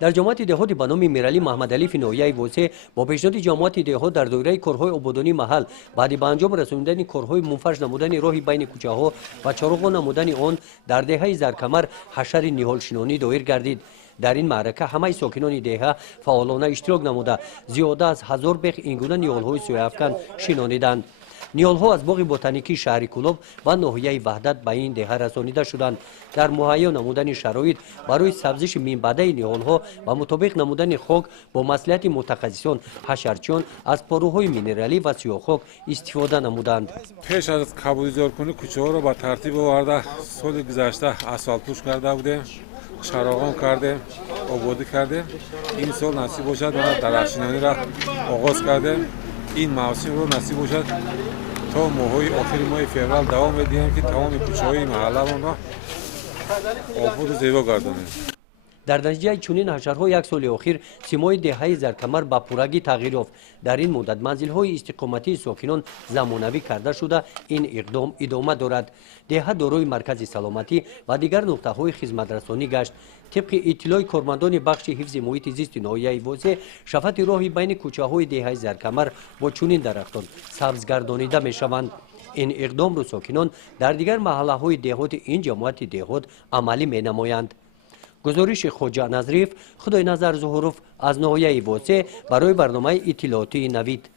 در جامعات دهاتی به نام میرعلی محمد علی فینویه واسه با پیشنهاد جامعات دهات در دوره کارهای عبودانی محل بعد به انجام رساندن کارهای منفرش نمودن راهی بین کوچه‌ها و چراغ نمودن آن در دهه زرکمر حشر نهال شنانی دایر گردید. در این معرکه همه ساکنان دهه فعالانه اشتراک نموده زیاده از 1000 بیخ این گونه نیال‌های سویافکن شنانیدند. نیال‌ها از باغ بوتانیکی شهر کلوب و ناحیه وحدت به این دهه رسانیده شدند. در مهیا نمودن شرایط برای سبزش مینبده نیال‌ها و مطابق نمودن خاک با مصلحت متخصصان حشرچیان از پاروهای مینرالی و سیاه‌خاک استفاده نمودند. پیش از کابولیزارکنی کوچه‌ها را با ترتیب آورده سال گذشته آسفالت‌پوش کرده بودیم، چراغان کردیم، آبادی کردیم. این سال نصیب باشد ما درخشانی را آغاز کردیم. این موسم رو نصیب باشد تا ماهای آخر ماه فوریه دوام بدیم که تمام کوچه‌های محله را آباد و زیبا گردانیم. در نتیجه چنین حشرها یک سال اخیر سیمای دهه زرکمر به پورگی تغییر یافت. در این مدت منزل‌های استقامتی ساکنان زمانوی کرده شده این اقدام ادامه دارد. دهه دارای مرکز سلامتی و دیگر نقطه‌های خدمت‌رسانی گشت. طبق اطلاع کارمندان بخش حفظ محیط زیست ناحیه واسه شفت راهی بین کوچه‌های دهه زرکمر با چنین درختان سبزگردانیده می‌شوند. این اقدام را ساکنان در دیگر محله‌های دهات این جماعت دهات عملی می‌نمایند. گزارش خوجا نظریف خدای نظر ظهوروف از ناحیه واسه برای برنامه اطلاعاتی نوید.